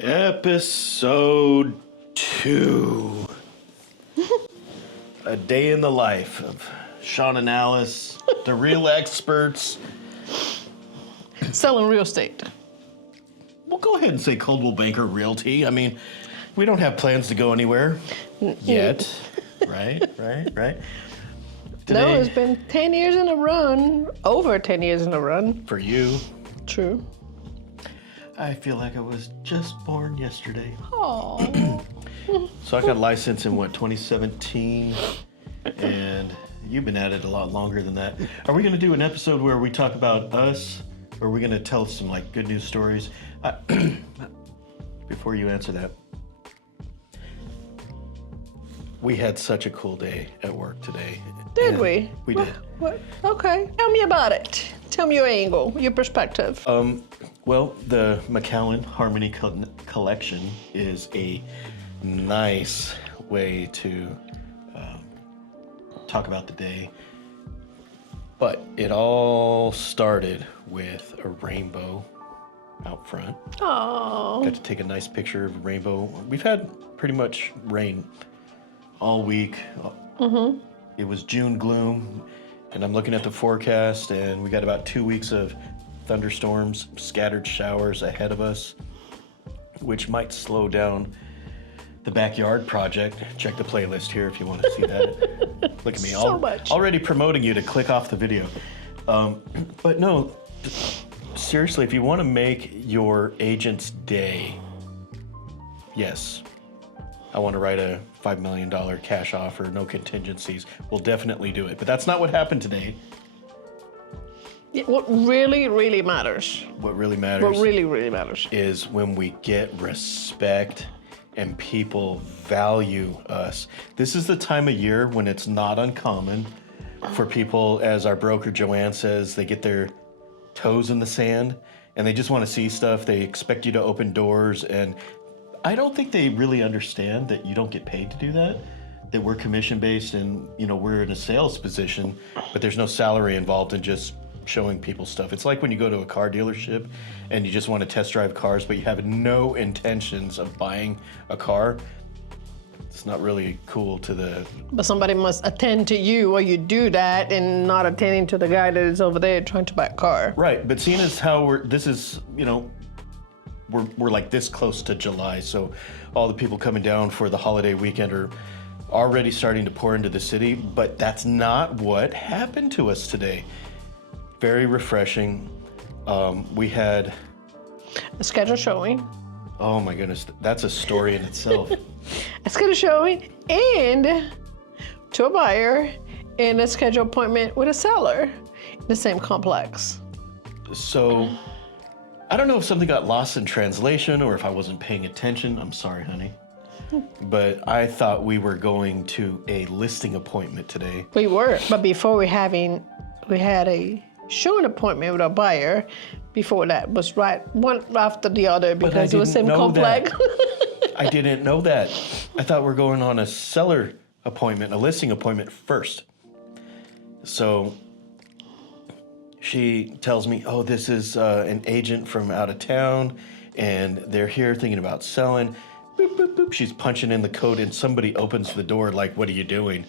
Episode 2. A day in the life of Sean and Alice, the real experts. Selling real estate. We'll go ahead and say Coldwell Banker Realty. I mean, we don't have plans to go anywhere yet. Right. No, it's been 10 years in a run. Over 10 years in a run. For you. True. I feel like I was just born yesterday. Oh. So I got a license in, 2017? And you've been at it a lot longer than that. Are we going to do an episode where we talk about us? Or are we going to tell some, good news stories? Before you answer that, we had such a cool day at work today. Did we? We did. What? Okay. Tell me about it. Tell me your angle, your perspective. Well, the McAllen Harmony Collection is a nice way to talk about the day. But it all started with a rainbow out front. Oh. Got to take a nice picture of a rainbow. We've had pretty much rain all week. Mm-hmm. It was June gloom, and I'm looking at the forecast, and we got about 2 weeks of thunderstorms, scattered showers ahead of us, which might slow down the backyard project. Check the playlist here if you want to see that. Look at me, already promoting you to click off the video. But no, seriously, if you want to make your agent's day, yes, I want to write a $5 million cash offer, no contingencies. We'll definitely do it. But that's not what happened today. What really matters. What really matters. What really matters is when we get respect and people value us. This is the time of year when it's not uncommon for people, as our broker Joanne says, they get their toes in the sand and they just want to see stuff. They expect you to open doors, and I don't think they really understand that you don't get paid to do that. That we're commission based and we're in a sales position, but there's no salary involved in just showing people stuff. It's like when you go to a car dealership and you just want to test drive cars, but you have no intentions of buying a car. It's not really cool to the... But somebody must attend to you while you do that and not attending to the guy that is over there trying to buy a car. Right, but seeing as how we're like this close to July, so all the people coming down for the holiday weekend are already starting to pour into the city, but that's not what happened to us today. Very refreshing. We had a scheduled showing. Oh my goodness, that's a story in itself. A scheduled showing and to a buyer and a scheduled appointment with a seller in the same complex. So I don't know if something got lost in translation or if I wasn't paying attention. I'm sorry, honey. But I thought we were going to a listing appointment today. We were, but before we had a showing appointment with a buyer. Before that was right one after the other because it was the same complex. I didn't know that. I thought we're going on a seller appointment, a listing appointment first. So she tells me, oh, this is an agent from out of town, and they're here thinking about selling. Boop, boop, boop. She's punching in the code, and somebody opens the door like, what are you doing?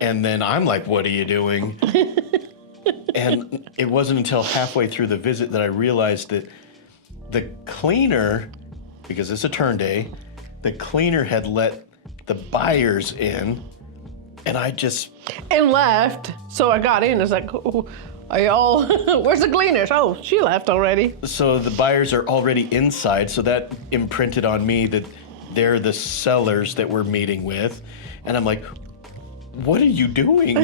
And then I'm like, what are you doing? And it wasn't until halfway through the visit that I realized that the cleaner, because it's a turn day, the cleaner had let the buyers in, and I just... And left. So I got in. It's like, oh, are y'all... Where's the cleaners? Oh, she left already. So the buyers are already inside, so that imprinted on me that they're the sellers that we're meeting with. And I'm like, what are you doing?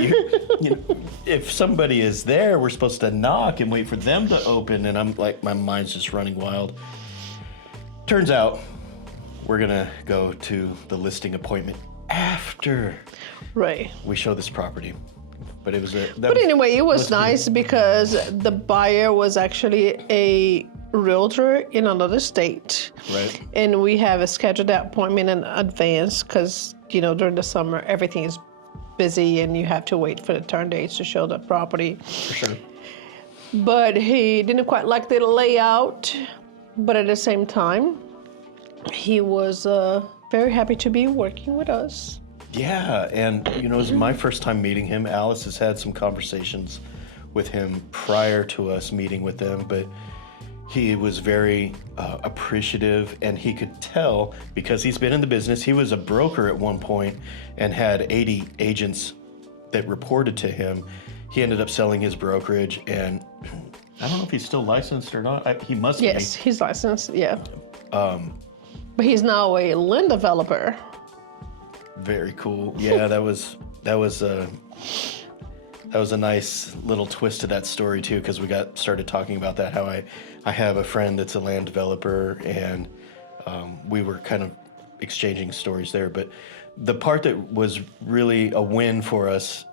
If somebody is there, we're supposed to knock and wait for them to open. And I'm like, my mind's just running wild. Turns out we're gonna go to the listing appointment after we show this property. But it was anyway, it was nice because the buyer was actually a realtor in another state. Right. And we have a scheduled appointment in advance because, during the summer, everything is busy and you have to wait for the turn dates to show the property. For sure. But he didn't quite like the layout, but at the same time, he was very happy to be working with us. Yeah, and it was my first time meeting him. Alice has had some conversations with him prior to us meeting with them, but he was very appreciative, and he could tell because he's been in the business. He was a broker at one point and had 80 agents that reported to him. He ended up selling his brokerage, and I don't know if he's still licensed or not. He must be. Yes, he's licensed, yeah. But he's now a land developer. Very cool. Yeah, that was a nice little twist to that story too, because we started talking about that. How I have a friend that's a land developer, and we were kind of exchanging stories there. But the part that was really a win for us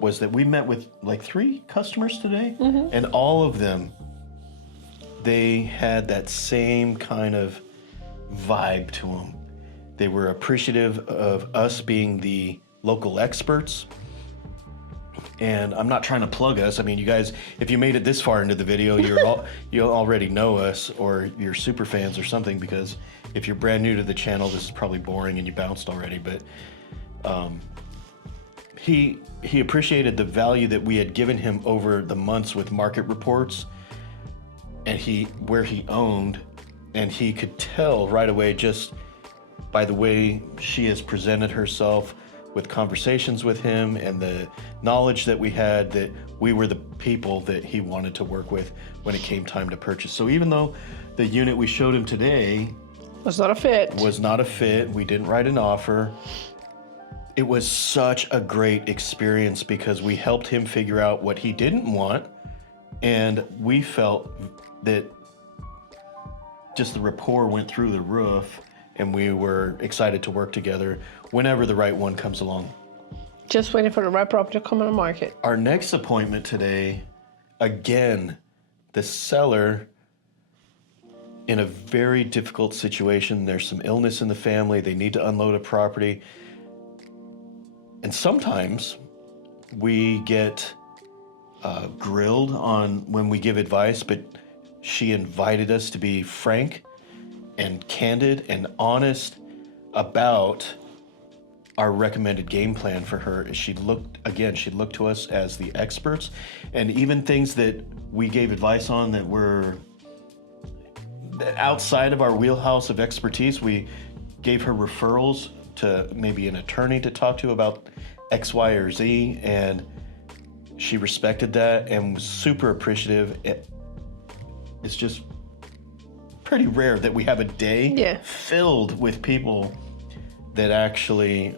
was that we met with like 3 customers today, and all of them, they had that same kind of vibe to them. They were appreciative of us being the local experts. And I'm not trying to plug us. I mean, you guys, if you made it this far into the video, you already know us, or you're super fans or something, because if you're brand new to the channel, this is probably boring and you bounced already. But he appreciated the value that we had given him over the months with market reports, and where he owned, and he could tell right away just by the way she has presented herself with conversations with him and the knowledge that we had, that we were the people that he wanted to work with when it came time to purchase. So even though the unit we showed him today was not a fit, we didn't write an offer, it was such a great experience because we helped him figure out what he didn't want, and we felt that just the rapport went through the roof, and we were excited to work together whenever the right one comes along. Just waiting for the right property to come on the market. Our next appointment today, again, the seller in a very difficult situation. There's some illness in the family. They need to unload a property. And sometimes we get grilled on when we give advice, but she invited us to be frank and candid and honest about our recommended game plan for her. She looked to us as the experts, and even things that we gave advice on that were outside of our wheelhouse of expertise, we gave her referrals to maybe an attorney to talk to about X, Y, or Z, and she respected that and was super appreciative. It's just pretty rare that we have a day filled with people that actually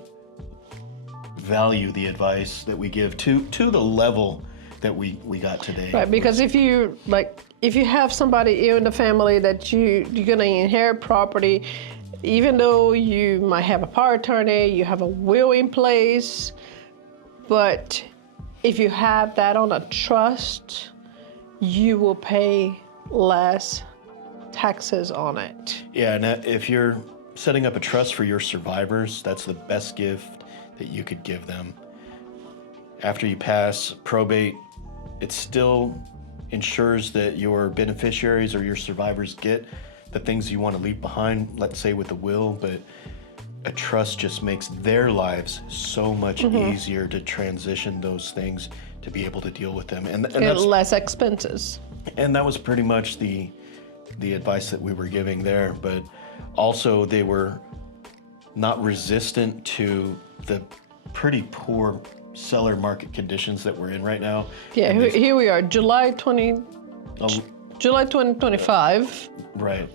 value the advice that we give to the level that we got today. Right, because if you have somebody in the family that you're gonna inherit property, even though you might have a power attorney, you have a will in place, but if you have that on a trust, you will pay less taxes on it. Yeah, and if you're setting up a trust for your survivors, that's the best gift that you could give them. After you pass probate, it still ensures that your beneficiaries or your survivors get the things you want to leave behind, let's say with a will, but a trust just makes their lives so much easier to transition those things, to be able to deal with them. And that's less expenses. And that was pretty much the advice that we were giving there, but also they were not resistant to the pretty poor seller market conditions that we're in right now. Yeah, here we are, July 2025. Right.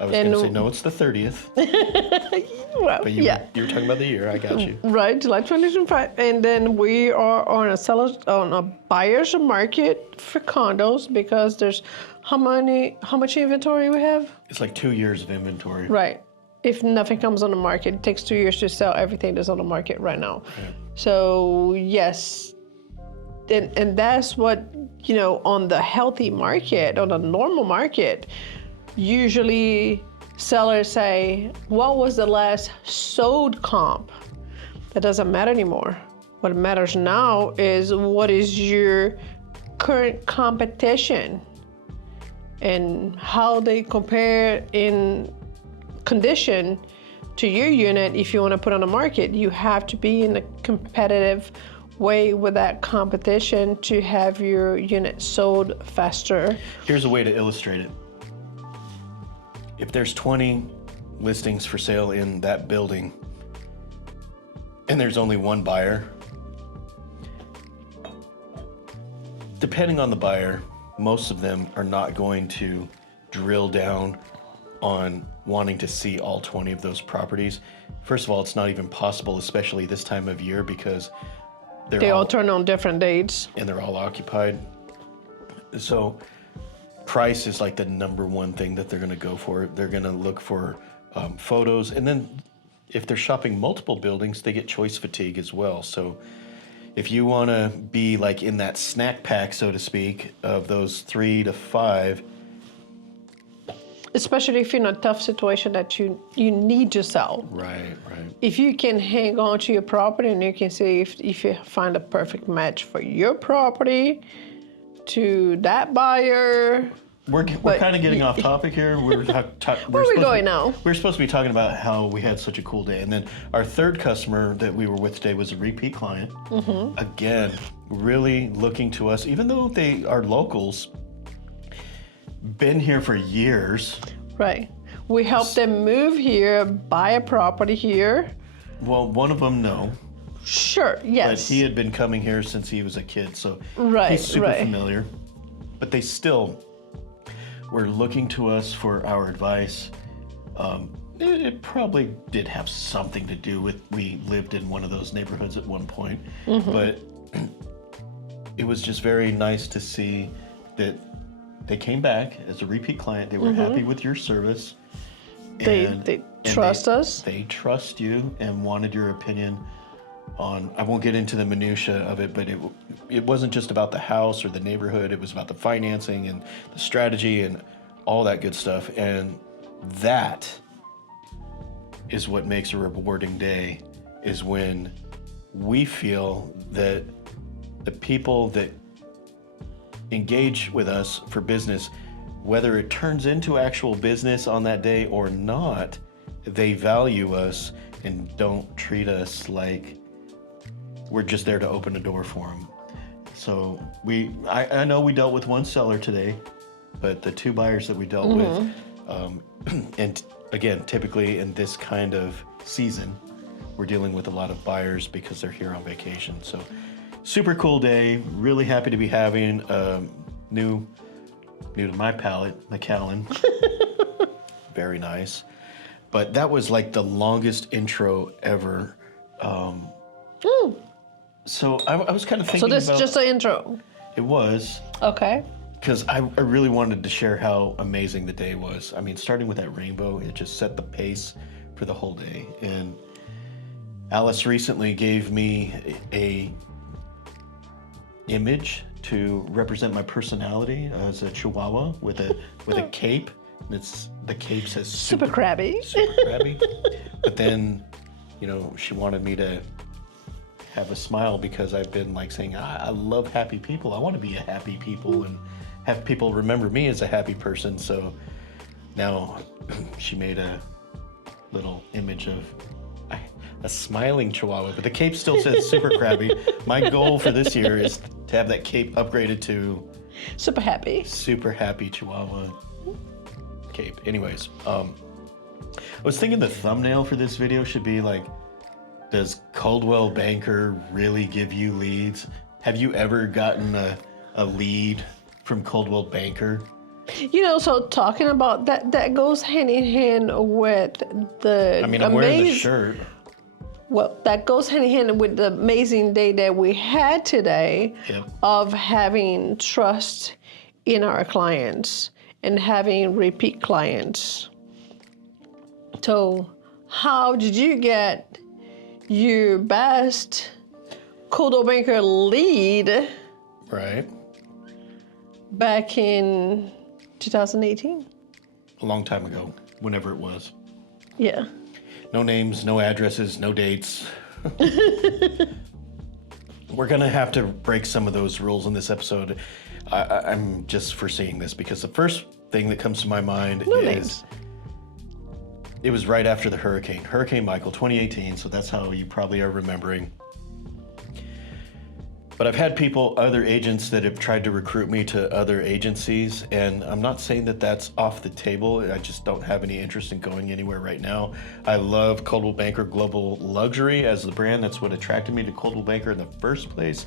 I was going to say, no, it's the 30th. Well, but you were talking about the year. I got you. Right, July 2025. And then we are on a buyer's market for condos, because there's how much inventory we have? It's like 2 years of inventory. Right. If nothing comes on the market, it takes 2 years to sell everything that's on the market right now. Yeah. So yes, and that's what, on the healthy market, on the normal market, usually sellers say, what was the last sold comp? That doesn't matter anymore. What matters now is what is your current competition and how they compare in condition to your unit. If you want to put on the market, you have to be in a competitive way with that competition to have your unit sold faster. Here's a way to illustrate it. If there's 20 listings for sale in that building and there's only one buyer, depending on the buyer, most of them are not going to drill down on wanting to see all 20 of those properties. First of all, it's not even possible, especially this time of year, because they all turn on different dates. And they're all occupied. So price is like the number one thing that they're going to go for. They're going to look for photos. And then if they're shopping multiple buildings, they get choice fatigue as well. So if you want to be like in that snack pack, so to speak, of those 3 to 5, especially if you're in a tough situation that you need to sell. Right. If you can hang on to your property and you can see if you find a perfect match for your property to that buyer. We're kind of getting off topic here. Where are we going now? We're supposed to be talking about how we had such a cool day. And then our third customer that we were with today was a repeat client. Mm-hmm. Again, really looking to us, even though they are locals, been here for years. Right. We helped them move here, buy a property here. Well, one of them, no. Sure, yes. But he had been coming here since he was a kid, so he's super familiar. But they still were looking to us for our advice. It probably did have something to do with we lived in one of those neighborhoods at one point. Mm-hmm. But it was just very nice to see that they came back as a repeat client. They were mm-hmm. happy with your service. They trust us. They trust you and wanted your opinion on, I won't get into the minutia of it, but it wasn't just about the house or the neighborhood. It was about the financing and the strategy and all that good stuff. And that is what makes a rewarding day, is when we feel that the people that engage with us for business, whether it turns into actual business on that day or not, they value us and don't treat us like we're just there to open a door for them. So I know we dealt with one seller today, but the 2 buyers that we dealt mm-hmm. with, and again, typically in this kind of season, we're dealing with a lot of buyers because they're here on vacation. So super cool day. Really happy to be having new to my palate, McAllen. Very nice. But that was like the longest intro ever. So I was kind of thinking about... So this is just an intro? It was. Okay. Because I really wanted to share how amazing the day was. I mean, starting with that rainbow, it just set the pace for the whole day. And Alice recently gave me a image to represent my personality as a Chihuahua with a cape. And the cape says super crabby. Super crabby. But then, she wanted me to have a smile because I've been like saying, I love happy people. I want to be a happy people and have people remember me as a happy person. So now she made a little image of a smiling Chihuahua, but the cape still says super crabby. My goal for this year is to have that cape upgraded to super happy Chihuahua cape. Anyways, I was thinking the thumbnail for this video should be like, does Coldwell Banker really give you leads? Have you ever gotten a lead from Coldwell Banker? So talking about that goes hand in hand with the I'm wearing the shirt. Well, that goes hand in hand with the amazing day that we had today. Yep. Of having trust in our clients and having repeat clients. So how did you get your best Coldwell Banker lead right back in 2018? A long time ago, whenever it was. Yeah. No names, no addresses, no dates. We're going to have to break some of those rules in this episode. I'm just foreseeing this because the first thing that comes to my mind is... names. it was right after the Hurricane Michael, 2018. So that's how you probably are remembering. But I've had other agents that have tried to recruit me to other agencies, and I'm not saying that that's off the table. I just don't have any interest in going anywhere right now. I love Coldwell Banker Global Luxury as the brand. That's what attracted me to Coldwell Banker in the first place.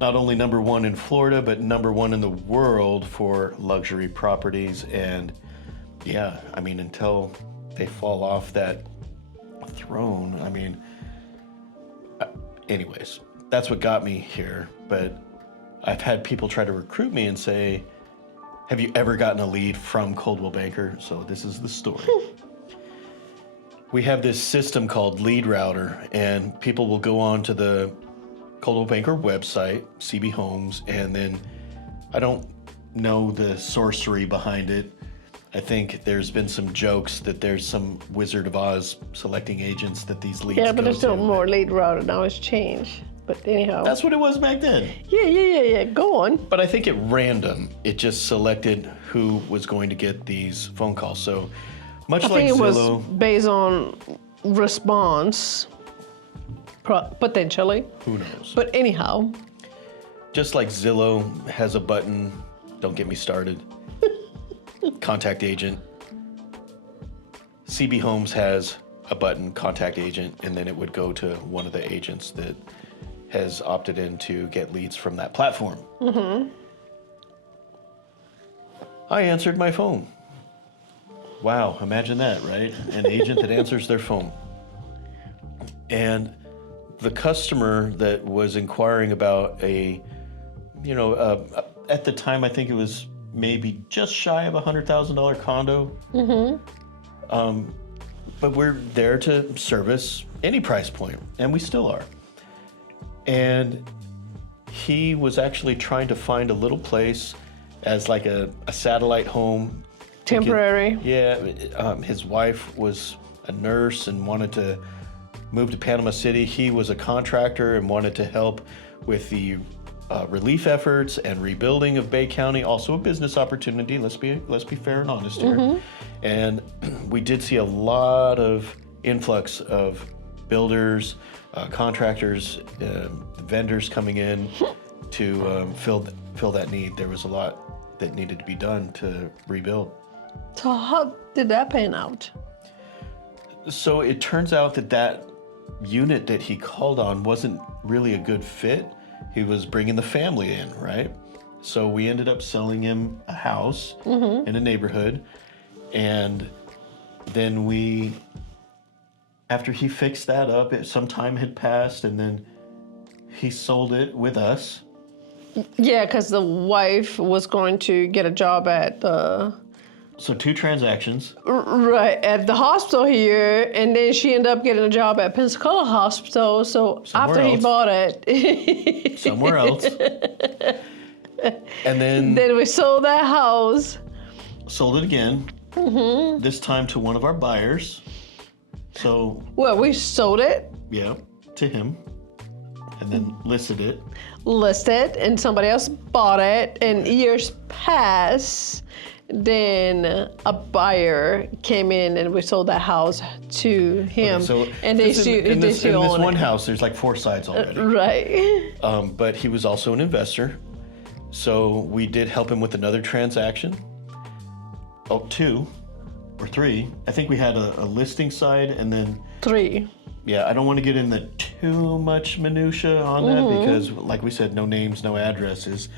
Not only number one in Florida, but number one in the world for luxury properties. And yeah, I mean, until they fall off that throne, I mean, anyways. That's what got me here, but I've had people try to recruit me and say, have you ever gotten a lead from Coldwell Banker? So this is the story. We have this system called Lead Router, and people will go on to the Coldwell Banker website, CB Homes, and then I don't know the sorcery behind it. I think there's been some jokes that there's some Wizard of Oz selecting agents that these leads Yeah, but go there's no to. more Lead Router now. It's changed. But anyhow. That's what it was back then. Yeah. Go on. But I think at random, it just selected who was going to get these phone calls. So much I like think it Zillow, was based on response, potentially. who knows? But anyhow. Just like Zillow has a button, don't get me started, contact agent. CB Homes has a button, contact agent, and then it would go to one of the agents that has opted in to get leads from that platform. Mm-hmm. I answered my phone. Wow, imagine that, right? An agent that answers their phone. And the customer that was inquiring about at the time, I think it was maybe just shy of $100,000 condo. Mm-hmm. But we're there to service any price point, and we still are. And he was actually trying to find a little place as like a satellite home. Temporary. His wife was a nurse and wanted to move to Panama City. He was a contractor and wanted to help with the relief efforts and rebuilding of Bay County. Also a business opportunity. Let's be fair and honest here. Mm-hmm. And we did see a lot of influx of builders, contractors, vendors coming in to fill that need. There was a lot that needed to be done to rebuild. So how did that pan out? So it turns out that unit that he called on wasn't really a good fit. He was bringing the family in, right? So we ended up selling him a house in a neighborhood. And then after he fixed that up, some time had passed, and then he sold it with us. Yeah, because the wife was going to get a job at So 2 transactions. Right, at the hospital here, and then she ended up getting a job at Pensacola Hospital. So after he bought it, somewhere else. And then we sold that house. Sold it again. Mm-hmm. This time to one of our buyers. So. Well, we sold it. Yeah, to him, and then listed it. And somebody else bought it, and years passed. Then a buyer came in, and we sold that house to him. Okay, so and they in this one house, there's like 4 sides already. Right. But he was also an investor, so we did help him with another transaction. 2 or 3. I think we had a listing side, and then 3. Yeah, I don't want to get into too much minutia on that because, like we said, no names, no addresses.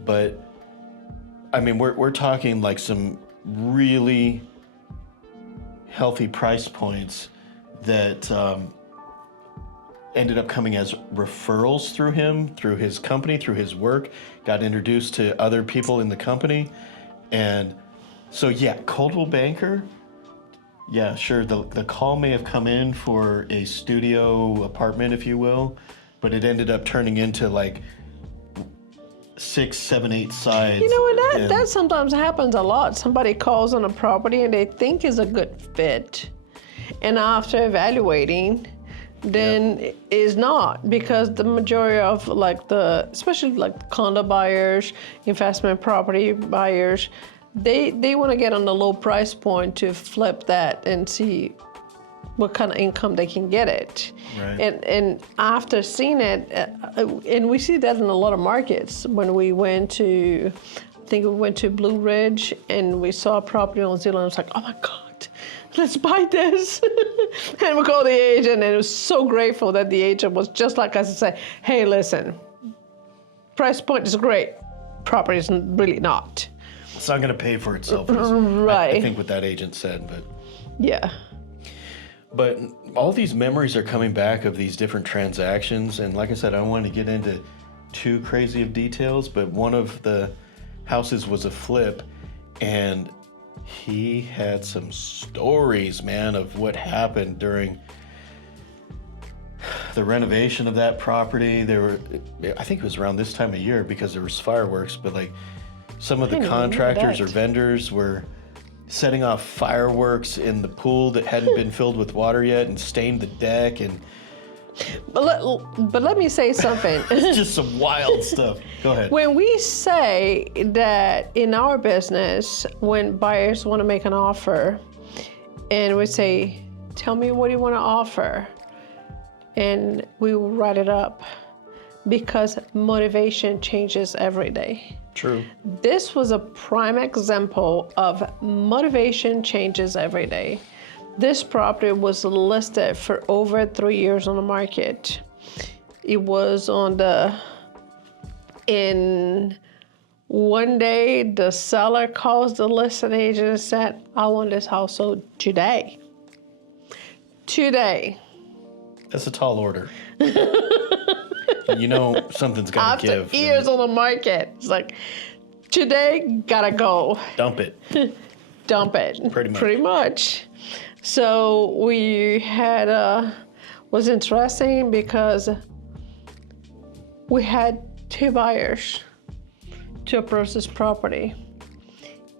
But I mean, we're talking like some really healthy price points that ended up coming as referrals through him, through his company, through his work. Got introduced to other people in the company, and so yeah, Coldwell Banker. Yeah, sure. The call may have come in for a studio apartment, if you will, but it ended up turning into like 6, 7, 8 sides. You know what? That sometimes happens a lot. Somebody calls on a property and they think is a good fit, and after evaluating, then is not, because the majority of especially like condo buyers, investment property buyers, they want to get on the low price point to flip that and see what kind of income they can get it. Right. And after seeing it, and we see that in a lot of markets. When we went to, I think we went to Blue Ridge and we saw a property on Zillow, and I was like, oh my God, let's buy this. And we called the agent, and it was so grateful that the agent was just like us and said, hey, listen, price point is great, property is really not. It's not going to pay for itself. Right. I think what that agent said, but. Yeah. But all these memories are coming back of these different transactions. And like I said, I don't want to get into too crazy of details, but one of the houses was a flip, and he had some stories, man, of what happened during the renovation of that property. I think it was around this time of year because there was fireworks, but like some of the contractors or vendors were setting off fireworks in the pool that hadn't been filled with water yet and stained the deck. And but let me say something. it's just some wild stuff. Go ahead. When we say that in our business, when buyers want to make an offer, and we say, tell me what you want to offer, and we will write it up, because motivation changes every day. True. This was a prime example of motivation changes every day. This property was listed for over 3 years on the market. It was in one day, the seller calls the listing agent and said, I want this house sold today. Today. That's a tall order. You know something's got to give. After years on the market. It's like, today, gotta go. Dump it. Dump it. Pretty much. So we had, was interesting because we had 2 buyers to approach this property.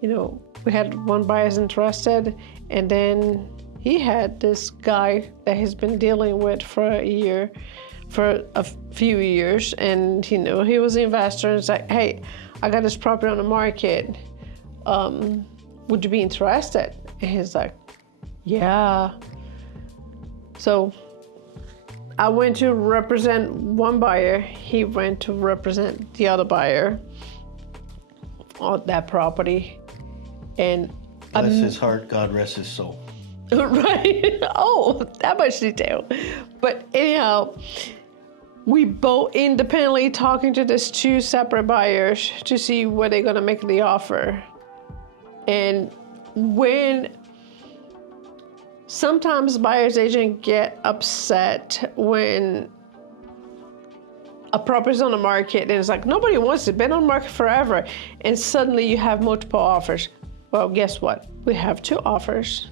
You know, we had one buyer's interested, and then he had this guy that he's been dealing with for a few years, and you know, he was an investor, and it's like, hey, I got this property on the market. Would you be interested? And he's like, yeah. So I went to represent one buyer. He went to represent the other buyer on that property. And bless his heart, God rest his soul. Right. Oh, that much detail. But anyhow, we both independently talking to these 2 separate buyers to see where they're gonna make the offer. And when sometimes buyer's agent get upset when a property's on the market and it's like, nobody wants it, been on the market forever, and suddenly you have multiple offers. Well, guess what? We have 2 offers,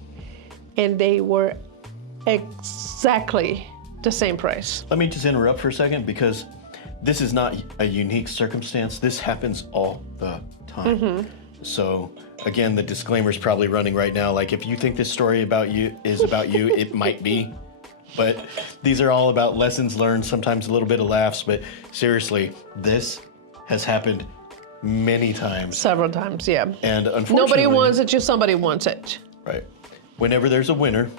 and they were exactly the same price. Let me just interrupt for a second, because this is not a unique circumstance. This happens all the time. Mm-hmm. So again, the disclaimer is probably running right now. Like, if you think this story is about you, it might be. But these are all about lessons learned, sometimes a little bit of laughs. But seriously, this has happened many times. Several times, yeah. And unfortunately, nobody wants it, just somebody wants it. Right. Whenever there's a winner,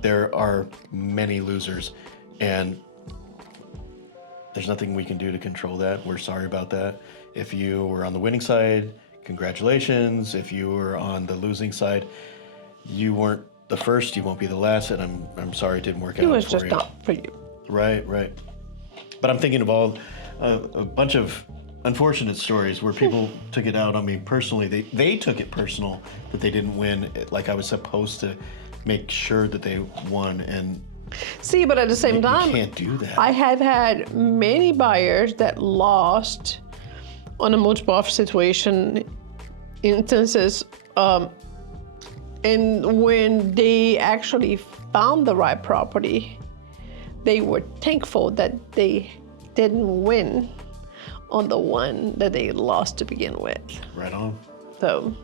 there are many losers. And there's nothing we can do to control that. We're sorry about that. If you were on the winning side, congratulations. If you were on the losing side, you weren't the first, you won't be the last, and I'm sorry it didn't work out for you. It was just not for you. Right. But I'm thinking of all a bunch of unfortunate stories where people took it out on me personally. They took it personal that they didn't win, like I was supposed to make sure that they won. And see, but at the same time, you can't do that. I have had many buyers that lost on a multiple offer situation instances, and when they actually found the right property, they were thankful that they didn't win on the one that they lost to begin with. Right on. So,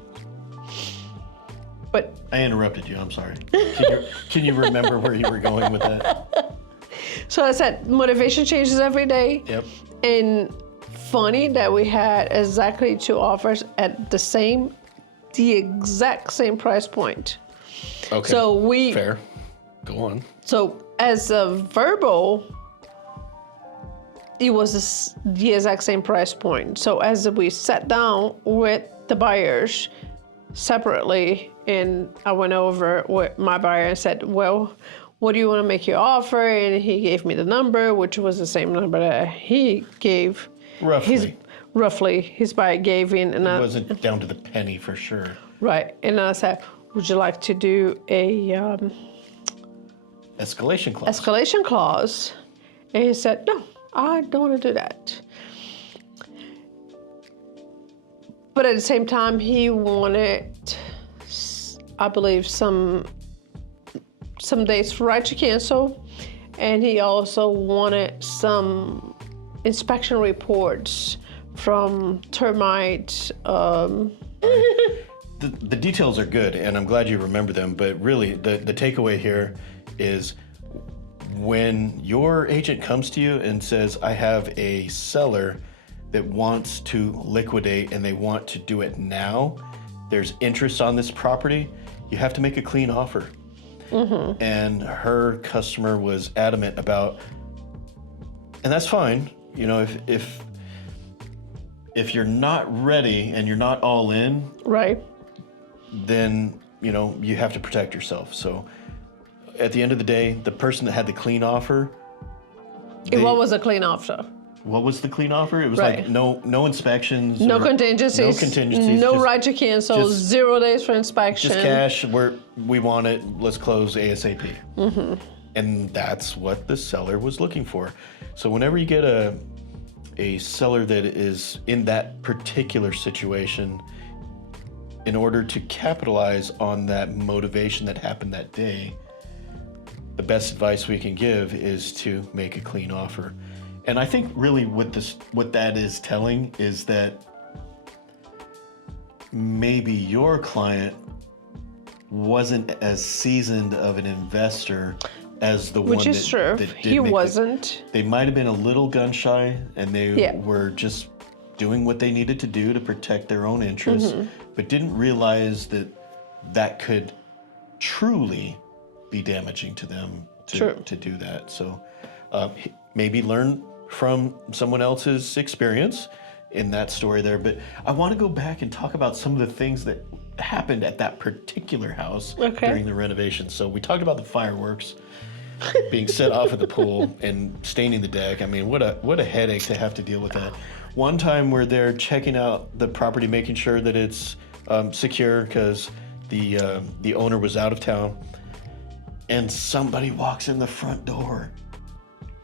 but I interrupted you. I'm sorry. Can you remember where you were going with that? So I said motivation changes every day. Yep. And funny that we had exactly 2 offers at the same the exact same price point. Okay. So Fair. Go on. So as a verbal, it was the exact same price point. So as we sat down with the buyers separately, and I went over with my buyer and said, well, what do you want to make your offer? And he gave me the number, which was the same number that he gave. Roughly. His buyer gave in. And it wasn't down to the penny for sure. Right. And I said, would you like to do a escalation clause? Escalation clause. And he said, no, I don't want to do that. But at the same time, he wanted, I believe, some days for right to cancel. And he also wanted some inspection reports from termite. The details are good, and I'm glad you remember them, but really the takeaway here is when your agent comes to you and says, I have a seller that wants to liquidate and they want to do it now, there's interest on this property, you have to make a clean offer. Mm-hmm. And her customer was adamant about, and that's fine, you know, if you're not ready and you're not all in, right, then, you know, you have to protect yourself. So at the end of the day, the person that had the clean offer. What was a clean offer? What was the clean offer? It was right. like no inspectives. No contingencies. No right to cancel. 0 days for inspection. Just cash. We want it. Let's close ASAP. Mm-hmm. And that's what the seller was looking for. So whenever you get a seller that is in that particular situation, in order to capitalize on that motivation that happened that day, the best advice we can give is to make a clean offer. And I think really what that is telling is that maybe your client wasn't as seasoned of an investor as the one which is true. That did he wasn't. They might have been a little gun shy, and they yeah. were just doing what they needed to do to protect their own interests, mm-hmm. but didn't realize that could truly be damaging to them to do that. So maybe learn from someone else's experience in that story there. But I want to go back and talk about some of the things that happened at that particular house during the renovation. So we talked about the fireworks being set off at the pool and staining the deck. I mean, what a headache to have to deal with that. One time we're there checking out the property, making sure that it's secure because the owner was out of town, and somebody walks in the front door.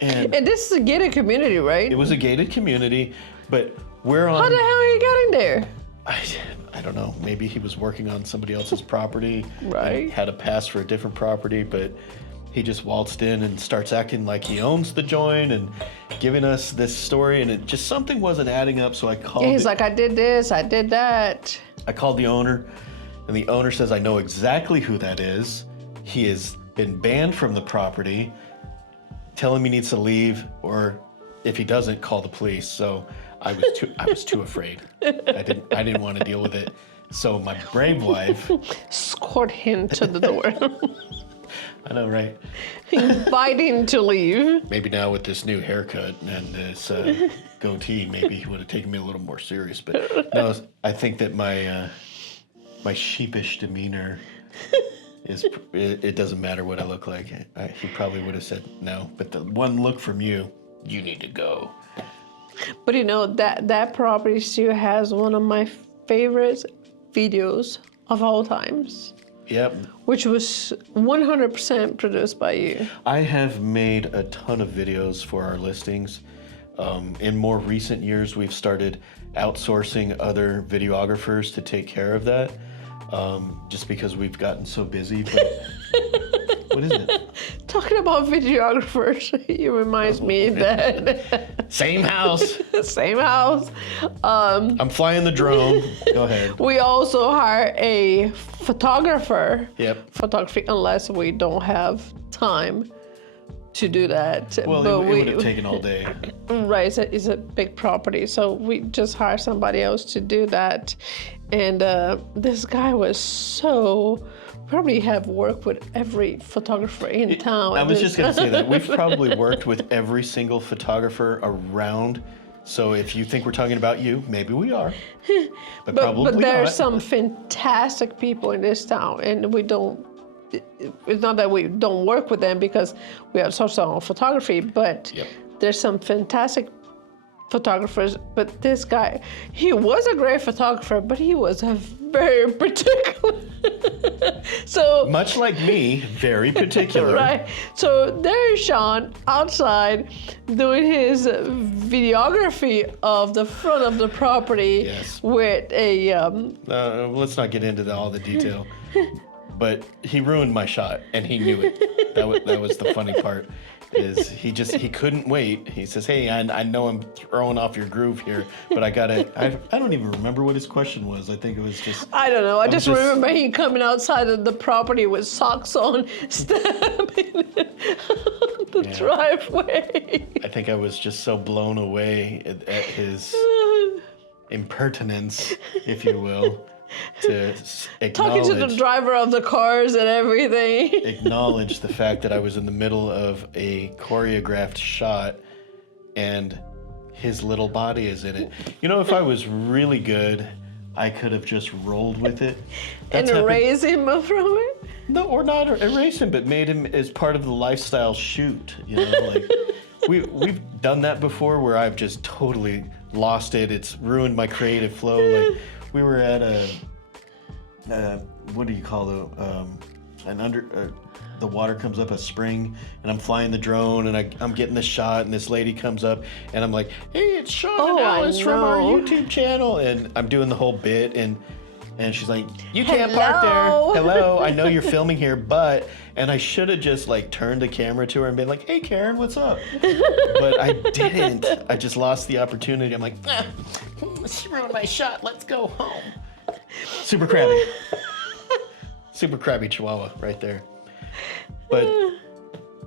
And this is a gated community, right? It was a gated community, but we're on... How the hell are you getting there? I don't know. Maybe he was working on somebody else's property. Right. Had a pass for a different property, but he just waltzed in and starts acting like he owns the joint and giving us this story, and it just something wasn't adding up. So I called. Yeah, he's like, I did this, I did that. I called the owner, and the owner says, I know exactly who that is. He has been banned from the property. Tell him he needs to leave, or if he doesn't, call the police. So I was too afraid. I didn't want to deal with it. So my brave wife escort him to the door. I know, right? Invite him to leave. Maybe now with this new haircut and this goatee, maybe he would have taken me a little more serious. But no, I think that my sheepish demeanor it doesn't matter what I look like. He probably would have said no. But the one look from you need to go. But you know, that property still has one of my favorite videos of all times. Yep. Which was 100% produced by you. I have made a ton of videos for our listings. In more recent years, we've started outsourcing other videographers to take care of that, just because we've gotten so busy. But what is it? Talking about videographers, it reminds me that... Same house. Same house. I'm flying the drone. Go ahead. We also hire a photographer. Yep. Photography, unless we don't have time to do that. Well, it would have taken all day. Right, it's a big property, so we just hire somebody else to do that. And this guy was so, probably have worked with every photographer in town. I was just going to say that. We've probably worked with every single photographer around. So if you think we're talking about you, maybe we are. But probably But there are not. some fantastic people in this town, and we don't, it's not that we don't work with them because we are sourced on photography, but Yep. there's some fantastic photographers. But this guy, he was a great photographer, but he was a very particular. So Much like me, very particular. right. So there's Sean outside doing his videography of the front of the property Yes. with a Let's not get into all the detail. But he ruined my shot, and he knew it. That was the funny part. Is he couldn't wait. He says, "Hey, I know I'm throwing off your groove here, but I don't even remember what his question was. I think it was just I don't know. I just just- remember him coming outside of the property with socks on, stabbing the driveway. I think I was just so blown away at his impertinence, if you will, to Talking to the driver of the cars and everything. acknowledge the fact that I was in the middle of a choreographed shot and his little body is in it. You know, if I was really good, I could have just rolled with it. And happened- erase him from it. No, or not erase him, but made him as part of the lifestyle shoot. You know, like we've done that before where I've just totally lost it. It's ruined my creative flow. Like we were at what do you call the water comes up a spring, and I'm flying the drone, and I'm getting the shot, and this lady comes up, and I'm like, "Hey, it's Sean and Oh, I Alice from our know. YouTube channel," and I'm doing the whole bit, and she's like, "You can't Hello. park there. Hello, I know you're filming here, but," and I should have just like turned the camera to her and been like, "Hey, Karen, what's up?" But I didn't. I just lost the opportunity. I'm like, she ruined my shot. Let's go home. Super crabby. Super crabby Chihuahua right there. But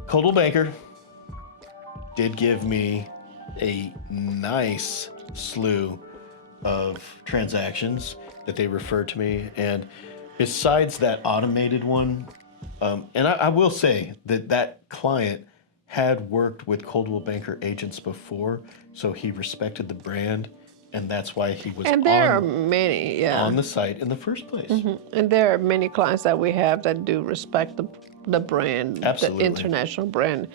Coldwell Banker did give me a nice slew of transactions that they referred to me. And besides that automated one, and I will say that client had worked with Coldwell Banker agents before, so he respected the brand, and that's why he was And there are many, yeah. on the site in the first place. And there are many clients that we have that do respect the brand, Absolutely. the international brand,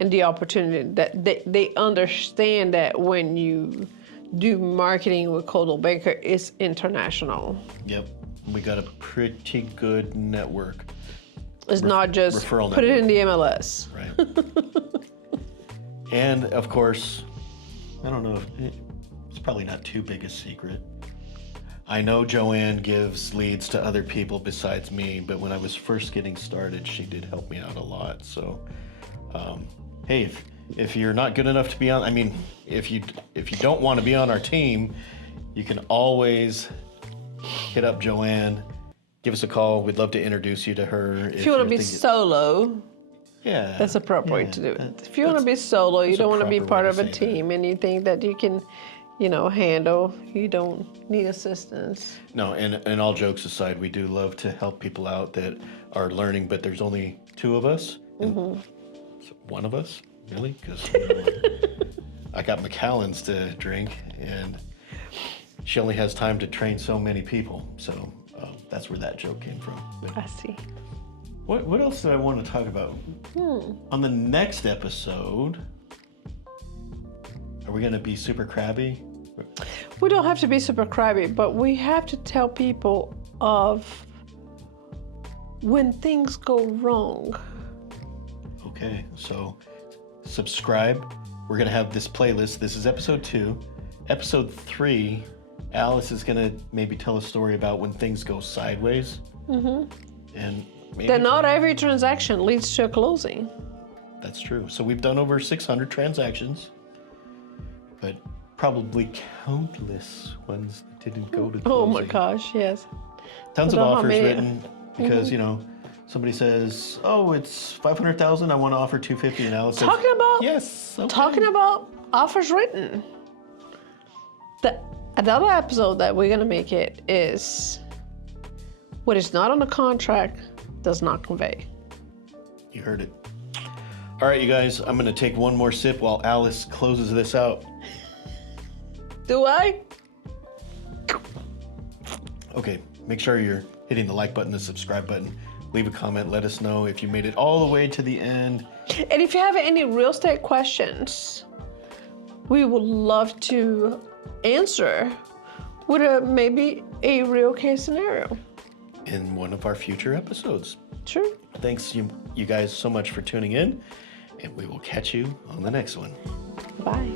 and the opportunity that they understand that when you do marketing with Coldwell Banker, it's international. Yep. We got a pretty good network. It's not just referral put it in the MLS. Right. And of course, I don't know if it's probably not too big a secret. I know Joanne gives leads to other people besides me, but when I was first getting started, she did help me out a lot. So, hey, if you're not good enough to be on, I mean, if you don't want to be on our team, you can always hit up Joanne. Give us a call. We'd love to introduce you to her. If you want to be solo, yeah, that's a proper way to do it. If you want to be solo, you that's a don't want to be proper part way of to a say that. team, anything that you can, handle. You don't need assistance. No, and all jokes aside, we do love to help people out that are learning, but there's only two of us. So one of us, really? Because I got McAllen's to drink, and she only has time to train so many people. So that's where that joke came from. But I see. what else did I want to talk about? On the next episode, are we going to be super crabby? We don't have to be super crabby, but we have to tell people of when things go wrong. Okay, so subscribe. We're going to have this playlist. This is episode 2. Episode 3, Alice is going to maybe tell a story about when things go sideways. And maybe That not every transaction leads to a closing. that's true. So we've done over 600 transactions, but probably countless ones that didn't go to closing. Oh my gosh, yes. Tons of I don't know how offers many- written because, somebody says, "Oh, it's 500,000. I want to offer 250," and Alice says, Talking about "Yes." Okay. talking about offers written. Another episode that we're gonna make it is what is not on the contract does not convey. You heard it. All right, you guys, I'm gonna take one more sip while Alice closes this out. Do I? Okay, make sure you're hitting the like button, the subscribe button. Leave a comment, let us know if you made it all the way to the end. And if you have any real estate questions, we would love to answer with maybe a real case scenario. In one of our future episodes. Sure. Thanks you guys so much for tuning in, and we will catch you on the next one. Bye.